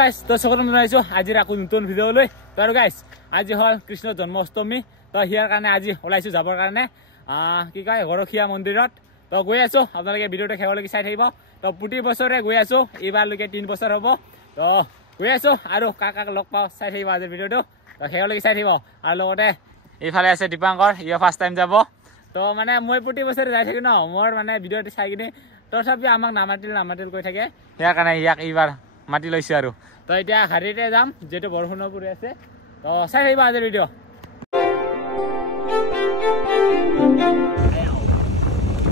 গাইছ তো সকলো বনাইছো আজিৰ আকৌ নতুন ভিডিঅ' লৈ তো আৰু গাইছ আজি হল কৃষ্ণ জন্মাষ্টমী তো হিয়াৰ কাৰণে আজি ওলাইছো যাবৰ কাৰণে কি কয় গৰখীয়া মন্দিৰত তো গৈ আছো আপোনালোকে ভিডিঅ'টো শেষলৈকে চাই থাকিব তো প্ৰতি বছৰে গৈ আছো এইবাৰলৈকে 3 বছৰ হ'ব তো গৈ আছো আৰু কাক লগ পাওঁ চাই থাকিব আজিৰ ভিডিঅ'টো তো শেষলৈকে চাই থাকিব আৰু লগতে এইফালে আছে দীপাংকৰ ইয়ে ফাৰ্ষ্ট টাইম যাব তো মানে মই প্ৰতি বছৰে যাই থাকি ন মোৰ মানে ভিডিঅ'টো চাই কিনে তথাপি আমাক নামাতিল কৈ থাকে ইয়াৰ কাৰণে ইয়াক এইবাৰ মাতি লৈছো আৰু তো এতিয়া হাৰিতে যাম যেটো বৰষুণ পৰি আছে তো চাই থাকিব আজিৰ ভিডিঅ'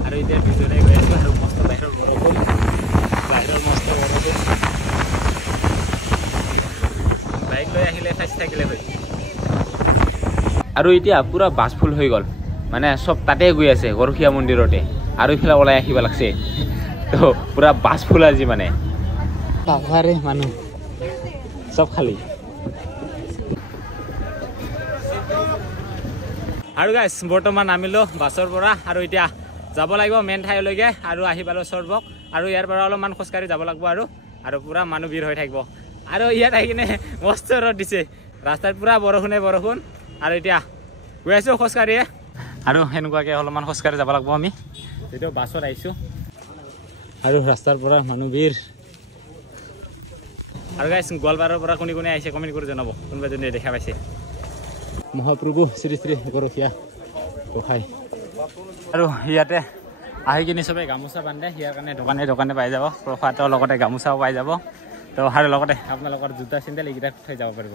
আৰু এতিয়া ভিডিঅ'লে গৈ আছো আৰু মস্ত বাহিৰৰ বৰষুণ বাইক লৈ আহিলে ফাঁচি থাকিলে হয় আৰু এতিয়া পুৰা বাছ ফুল হৈ গ'ল মানে সব তাতে গৈ আছে গৰখীয়া মন্দিৰতে আৰু ইফালে ওলাই আহিব লাগছে তো পুৰা বাছ ফুল আজি মানে বাবাৰে মানুহ সব খালি আৰু গাইছ বৰ্তমান নামিলো বাছৰ পৰা আৰু এতিয়া যাব লাগিব মেইন ঠাইলৈকে আৰু আহি পালো সৰ্বক আৰু ইয়াৰ পৰা অলপমান খোজকাঢ়ি যাব লাগিব আৰু পুৰা মানুহ ভিৰ হৈ থাকিব আৰু ইয়াত আহি কিনে মস্ত ৰ'দ দিছে ৰাস্তাত পুৰা বৰষুণ আৰু এতিয়া গৈ আছো খোজকাঢ়িয়ে আৰু সেনেকুৱাকৈ অলপমান খোজকাঢ়ি যাব লাগিব আমি এতিয়া বাছত আহিছোঁ আৰু ৰাস্তাৰ পৰা মানুহ ভিৰ আৰু গাইছ গোৱালপাৰাৰ পৰা কোনে আহিছে কমেণ্ট কৰি জনাব কোনোবা যদি দেখা পাইছে মহাপ্ৰভু শ্ৰী শ্ৰী গৰখীয়া গোসাঁই আৰু ইয়াতে আহি কিনে চবে গামোচা বান্ধে ইয়াৰ কাৰণে দোকানে পাই যাব প্ৰসাদৰ লগতে গামোচাও পাই যাব তো আৰু লগতে আপোনালোকৰ জোতা চেণ্ডেল এইকেইটা থৈ যাব পাৰিব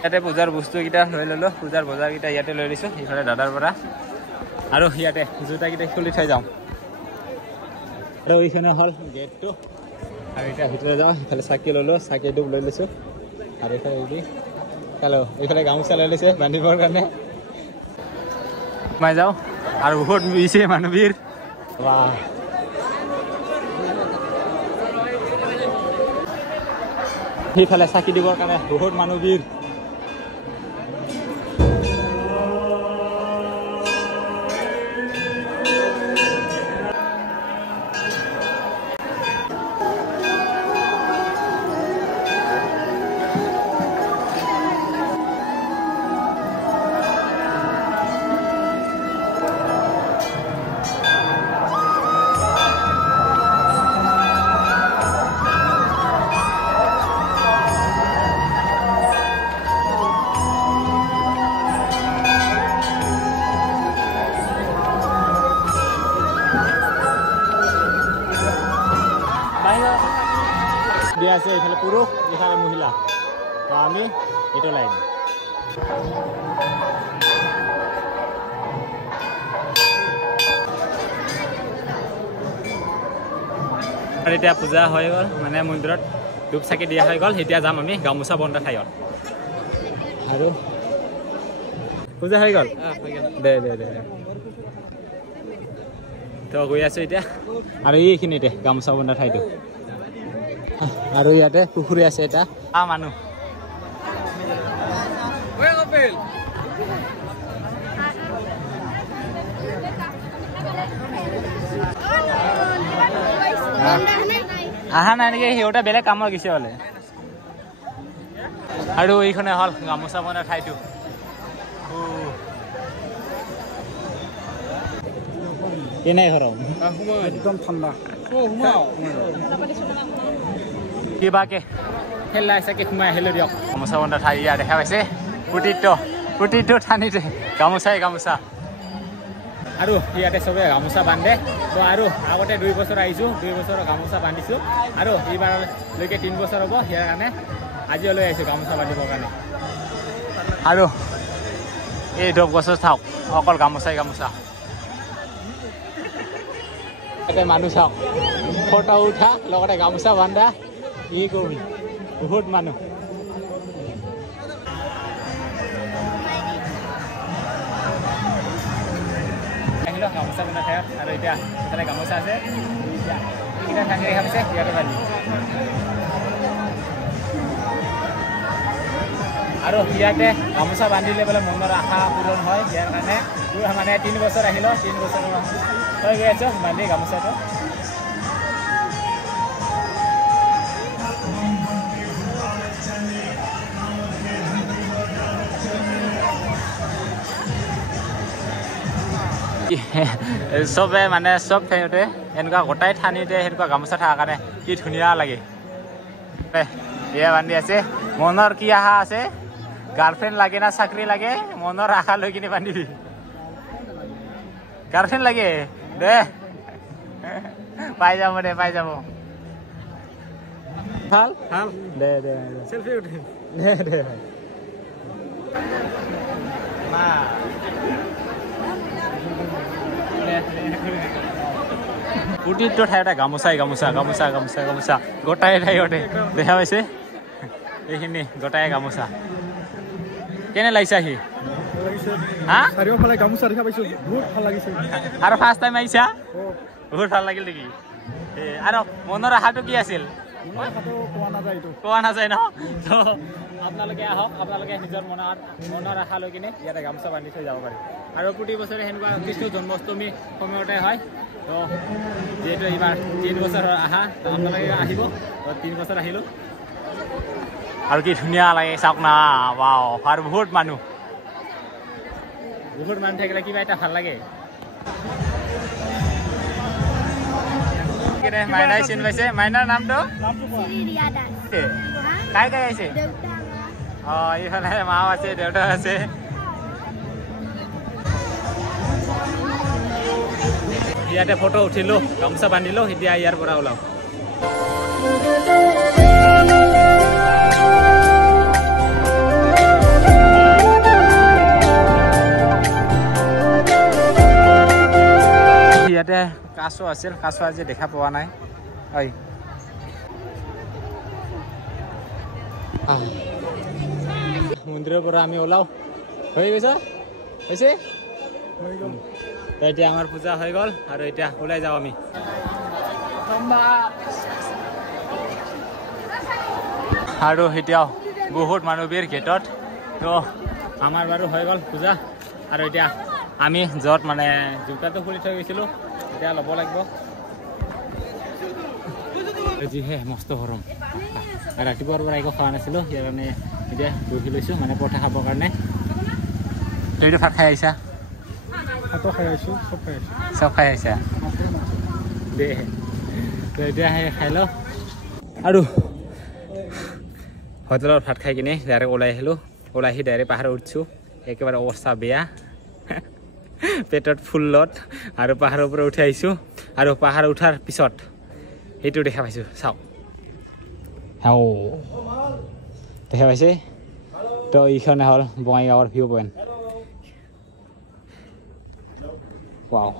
ইয়াতে পূজাৰ বস্তুকেইটা লৈ ল'লোঁ পূজাৰ বজাৰকেইটা ইয়াতে লৈ লৈছোঁ ইফালে দাদাৰ পৰা আৰু ইয়াতে জোতাকেইটা খুলি থৈ যাওঁ আৰু এইখনে হ'ল গেটটো আৰু এতিয়া ভিতৰত যাওঁ ইফালে চাকি ল'লোঁ চাকিটো লৈ লৈছোঁ আৰু এইফালে গামোচা লৈ লৈছে বান্ধিবৰ কাৰণে সোমাই যাওঁ আৰু বহুত বিছে মানুহ ভিৰ বাহ সেইফালে চাকি দিবৰ কাৰণে বহুত মানুহ ভিৰ দিয়া আছে এইফালে পুৰুষ এইফালে মহিলা আমি এইটো লাইন আৰু এতিয়া পূজা হৈ গ'ল মানে মন্দিৰত ধূপ চাকি দিয়া হৈ গ'ল এতিয়া যাম আমি গামোচা বন্ধা ঠাইত আৰু পূজা হৈ গ'ল দে তো গৈ আছো এতিয়া আৰু এইখিনিতে গামোচা বন্ধা ঠাইটো আৰু ইয়াতে পুখুৰী আছে এটা মানুহ আহা নাই নেকি সিহঁতে বেলেগ কামত গৈছে বোলে আৰু এইখনে হ'ল গামোচা বন্ধা ঠাইটো কেনে ঘৰ একদম ঠাণ্ডা কিবাকে খেলা চাগে সোমাই আহিলোঁ দিয়ক গামোচা বন্ধা ঠাই ইয়াত দেখা পাইছে প্ৰতিটো ঠানিতে গামোচা আৰু ইয়াতে চবে গামোচা বান্ধে তো আৰু আগতে 2 বছৰ আহিছোঁ 2 বছৰ গামোচা বান্ধিছোঁ আৰু এইবাৰলৈকে 3 বছৰ হ'ব ইয়াৰ কাৰণে আজি লৈ আহিছোঁ গামোচা বান্ধিবৰ কাৰণে আৰু এই ধূপ গছত চাওক অকল গামোচা ইয়াতে মানুহ চাওক ফটো উঠা লগতে গামোচা বান্ধা ই কৰোঁ বহুত মানুহ আহিলোঁ গামোচা বন্ধা ঠাইত আৰু এতিয়া এইফালে গামোচা আছে এইকেইটা ঠাই দেখা পাইছে ইয়াতে বান্ধি আৰু ইয়াতে গামোচা বান্ধিলে বোলে মনৰ আশা পূৰণ হয় ইয়াৰ কাৰণে মানে 3 বছৰ আহিলোঁ 3 বছৰ হৈ গৈ আছোঁ বান্ধি গামোচাটো চবে মানে চব ঠাইতে এনেকুৱা গোটাই ঠানিতে সেনেকুৱা গামোচা থকাৰ কাৰণে কি ধুনীয়া লাগে এয়া বান্ধি আছে মনৰ কি আশা আছে গাৰ্লফ্ৰেণ্ড লাগে না চাকৰি লাগে মনৰ আশা লৈ কিনে বান্ধিবি গাৰ্লফ্ৰেণ্ড লাগে দে পাই যাব দে পাই যাব ভাল ভাল দে দে সেলফি উঠে দে দে মা প্ৰতিটো ঠাইতে গামোচাই গামোচা গামোচা গামোচা গামোচা গোটাই ঠাইতে দেখা পাইছে এইখিনি গোটাই গামোচা কেনে লাগিছে আহি চাৰিওফালে গামোচা দেখা পাইছো বহুত ভাল লাগিছে আৰু ফাৰ্ষ্ট টাইম আহিছা বহুত ভাল লাগিল নেকি আৰু মনৰ আশাটো কি আছিল কোৱা নাযায় ন আপোনালোকে আহক আপোনালোকে নিজৰ মনৰ আশা লৈ কিনে ইয়াতে গামোচা বান্ধি থৈ যাব পাৰে আৰু প্ৰতি বছৰে সেনেকুৱা কৃষ্ণ জন্মাষ্টমী সময়তে হয় তো যিহেতু এইবাৰ 3 বছৰৰ আশা আপোনালোকে আহিব 3 বছৰ আহিলোঁ আৰু কি ধুনীয়া লাগে চাওক না ৱাও আৰু বহুত মানুহ থাকিলে কিবা এটা ভাল লাগে মাইনাই চিন পাইছে মাইনাৰ নামটো কাই কাই আহিছে এইফালে মাও আছে দেউতা আছে ইয়াতে ফটো উঠিলো গামোচা বান্ধিলো এতিয়া ইয়াৰ পৰা ওলাও ইয়াতে কাছো আছিল কাছো আজি দেখা পোৱা নাই হয় মন্দিৰৰ পৰা আমি ওলাও হৈ গৈছে হৈছে এতিয়া আমাৰ পূজা হৈ গ'ল আৰু এতিয়া ওলাই যাওঁ আমি আৰু এতিয়াও বহুত মানুহ ভিৰ গেটত তো আমাৰ বাৰু হৈ গ'ল পূজা আৰু এতিয়া আমি য'ত মানে জোতাটো খুলি থৈ গৈছিলোঁ এতিয়া ল'ব লাগিব যিহে মস্ত গৰম আৰু ৰাতিপুৱাৰ পৰা একো খোৱা নাছিলোঁ সেইকাৰণে এতিয়া বহি লৈছোঁ মানে পৰঠা খাবৰ কাৰণে তইতো ভাত খাই আহিছা ভাতো খাই আহিছোঁ চব খাই আহিছা দে তো এতিয়া সেই খাই লওঁ আৰু হোটেলত ভাত খাই কিনে ডাইৰেক্ট ওলাই আহিলোঁ ওলাই আহি ডাইৰেক্ট পাহাৰত উঠিছোঁ একেবাৰে অৱস্থা বেয়া পেটত ফুলত আৰু পাহাৰৰ পৰা উঠি আহিছোঁ আৰু পাহাৰ উঠাৰ পিছত সেইটো দেখা পাইছোঁ চাওক দেখা পাইছে তো এইখনে হ'ল বঙাইগাঁৱৰ ভিউ পইণ্ট ৱাও